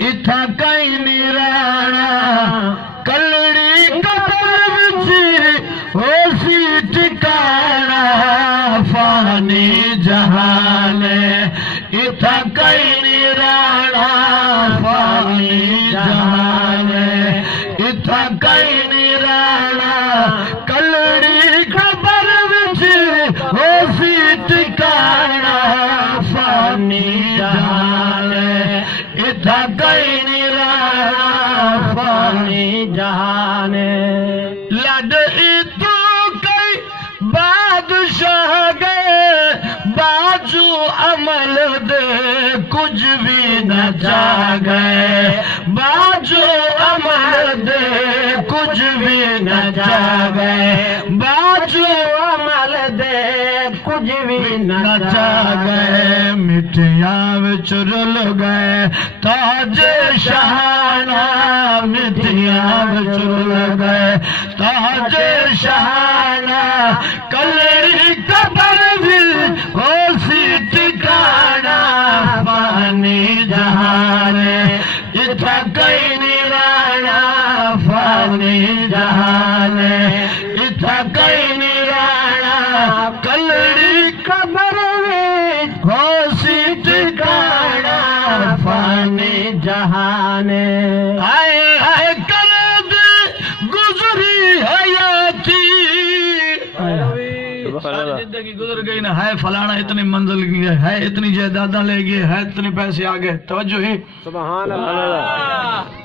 इथा कई निराना कलड़ी कबर विच होसी ठिकाना फानी जहान इथा कई निराना फानी जहान इथा कई निराना कलड़ी कबर विच होसी ठिकाना फानी जहान इथा कई निराना फानी जहान लड इतो कई बादशाह गए बाजू अमल दे कुछ भी न जा गए बाजू अमल दे कुछ भी न जा गए बाजू अमल दे कुछ भी न जा गए मिठिया विच रुल गए ताजे शहाना मिठिया विच रुल गए ताजे शहाना कलड़ी कबर भी होसी ठिकाना फानी जहान इथा कई निराना फानी जहान इथा कई निराना कलड़ी कबर में होसी ठिकाना फानी जहान आए आए कर दे गुजरी हयाती सारी जिंदगी गुजर गई ना है फलाना इतनी मंजिल गई है इतनी जायदादा ले गए है इतने पैसे आ गए तवज्जो है सुभान अल्लाह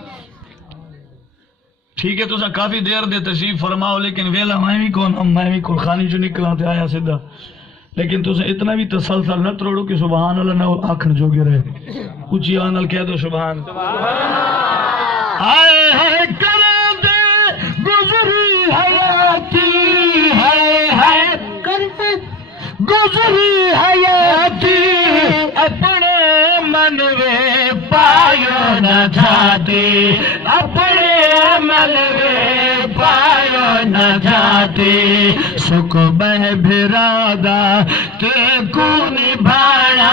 ठीक है तुसा काफी देर दे तशरीफ फरमाओ लेकिन वेला मैं भी कौन खानी चो निकला ते आया सीधा लेकिन तुसा इतना भी तसलसल न तरोड़ो कि सुभान अल्लाह न आखन जोगे रहे ऊंची आवाज नाल कह दो सुभान हाय हाय कर दे गुजरी हयाती है गुजरी हयाती अपने मन में पायो न जाते अपने मन में पायो न जाते सुख बह बिरादा ते को निभाना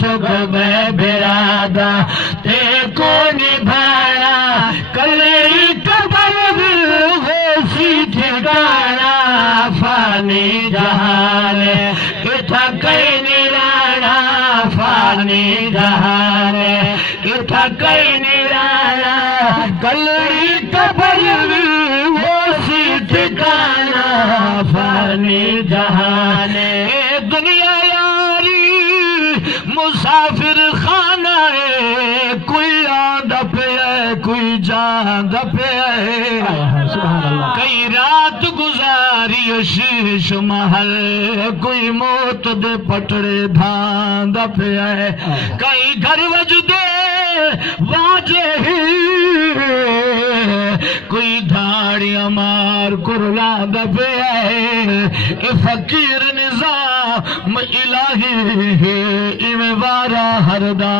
सुख बह बिरादा ते को निभाना कलड़ी कबर होसी ठिकाना फानी जहान इथा कई निराना फानी जहान इथा कई निराना कलड़ी कबर होसी ठिकाना फानी जहान दुनिया यारी मुसाफिर खाना है कोई आंदा पे है कोई जांदा पे है कई रात गुजारी शीश महल कोई मौत दे पटड़े धांदा पे है कई घर वजदे वाजे कोई धाड़ियां मार कुरला दबे है फकीर निजाम इलाही इमें वारा हरदा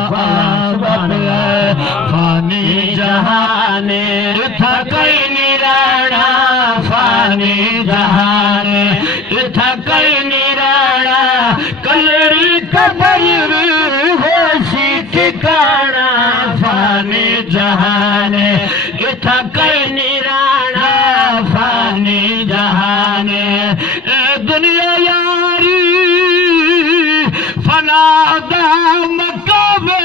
फानी जहान इथा कई निराना फानी जहान इथा कई निराना कलड़ी कबर होसी ठिकाना फानी जहान इथा कई निराना फानी जहान दुनिया यारी फनादा मकाबे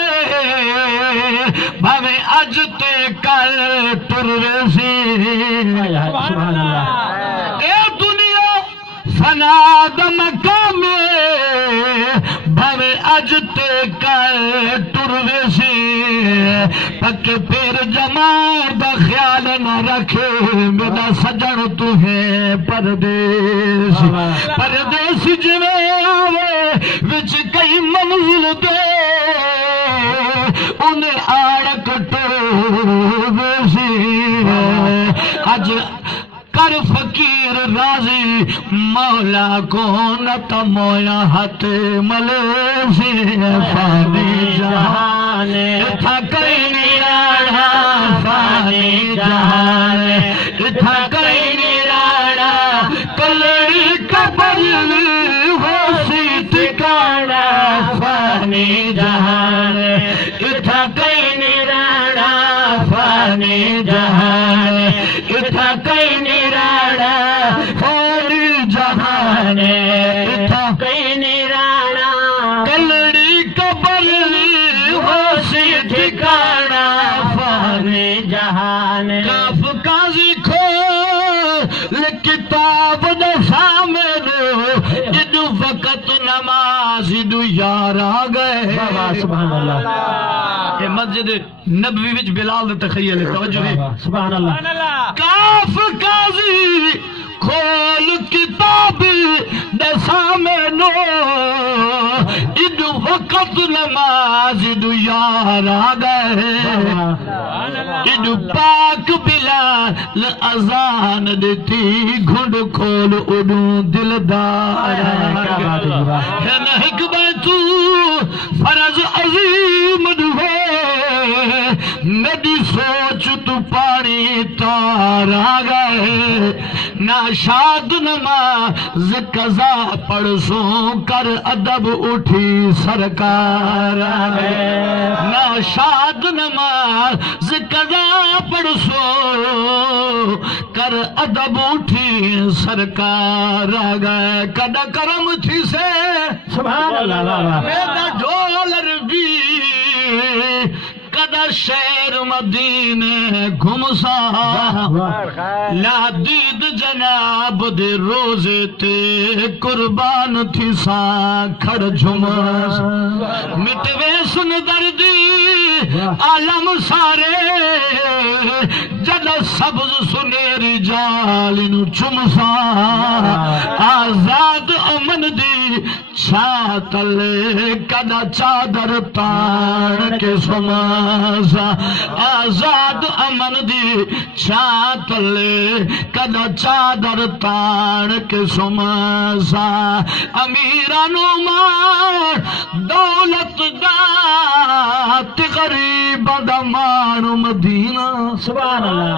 भावे अज ते कल टुरवेसी दुनिया फनादा मकाबे भावे अज ते कल टुरवेसी पक्के फिर जमार दा ख्याल न रखे मेरा सजन तू है परदेस परदेस जिवें आवे विच कई मंजिल दे उन्हें आड़क टोवेसी अज कर फकीर राजी मौला को न तमोया हाथ मले से फानी जहान इथा कई निराना फानी जहान इथा कई निराना कलड़ी कबर होसी ठिकाना फानी जहान इथा कई निराना यार आ गए। सुभान अल्लाह। ये मस्जिद नबवी विच बिलाल दे तखय्युल तवज्जो है। सुभान अल्लाह। काफ काजी खोल किताब दसा मैनो इद वक्त नमाज दु यार आ गए। इद पाक बिलाल अजान देती घुंड खोल उडू दिलदार है न हिकमत तू फर्ज अजीम दुहे नदी सोच तू पानी तार आ गए। ना शाद नमाज कजा पढ़सो कर अदब उठी सरकार आ गए। ना शाद नमाज कजा पढ़सो कर अदब उठी सरकार आ गए। कदा करम थी से सुभान अल्लाह। मेरा ढोल रबी कदा शेर मदीने घुमसा ला दीद जनाब दे रोजे ते कुर्बान थी सा खड़ झुमस मिटवे सुन दर्दी आलम सारे जद सब्ज सुनेरी जाली नु चुमसा आजाद अमन दी छातले कदा चादर तान के समासा आजाद अमन दी छातले कदा चादर तान के समासा अमीरा नु मार दौलत दात गरीब दा मानु मदीना। सुभान अल्लाह।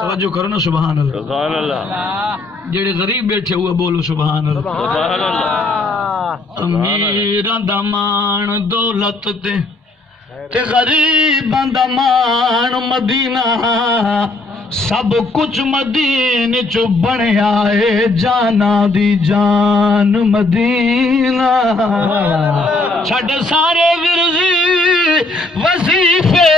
तवज्जो करो ना सुभान अल्लाह। सुभान अल्लाह। जेड़े गरीब बैठे हुए बोलो सुभान अल्लाह। सुभान अल्लाह। अमीरां दा मान दौलत ते गरीबां दा मान मदीना सब कुछ मदीने चो बनया है जाना दी जान मदीना। छड़ सारे विरजी वजीफे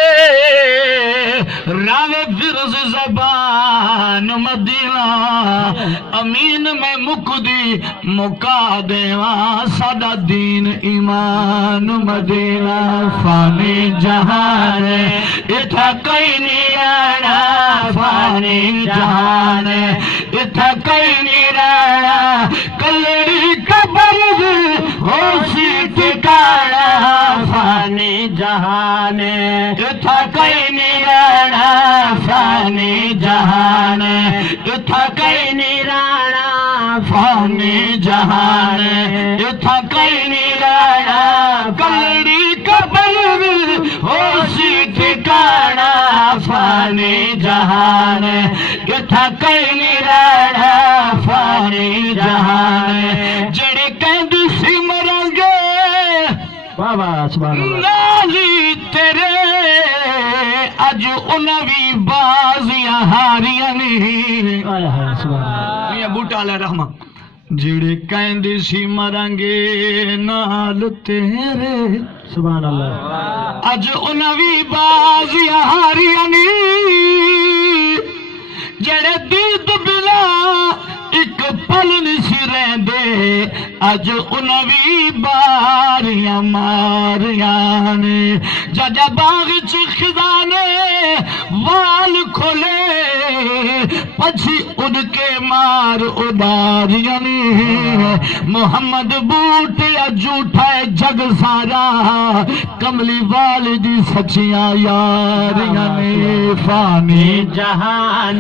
रावे विरज जबान मदीना। अमीन में मुकदी मुका देवा सादा दीन ईमान मदीना। फानी जहान इथा कई नहीं रहना फानी जहान इथा कई नहीं रहना कलड़ी कबर होशी ठिकाना फानी जहान इथा कई नहीं रहना फानी जहान इथा कई नहीं रहना फानी जहान इथा कई नहीं रहना कलड़ी कबर होशी ठिकाना फानी जहान इथा कई नहीं रहना फानी जहान। जड़े कहंदी सी मरांगे बाबा सुभान अल्लाह नाली तेरे अज उनवी बाजियां हारियां नहीं। मियां बूटा अल्लाह रहमा जेड़े कहंदे सी मरांगे नाल तेरे सुभान अल्लाह अज उनवी बाजियां हारियां नहीं। जेड़े दीद बिला एक पल नहीं सी रहंदे अज उनवी बारियां मारियां ने। जदा बाग च खिदाने वाल खोले पछी उड़ के मार उदारियां ने। मोहम्मद बूट या झूठा जग सारा कमली वाली दी सचियां यारियां ने। फानी जहान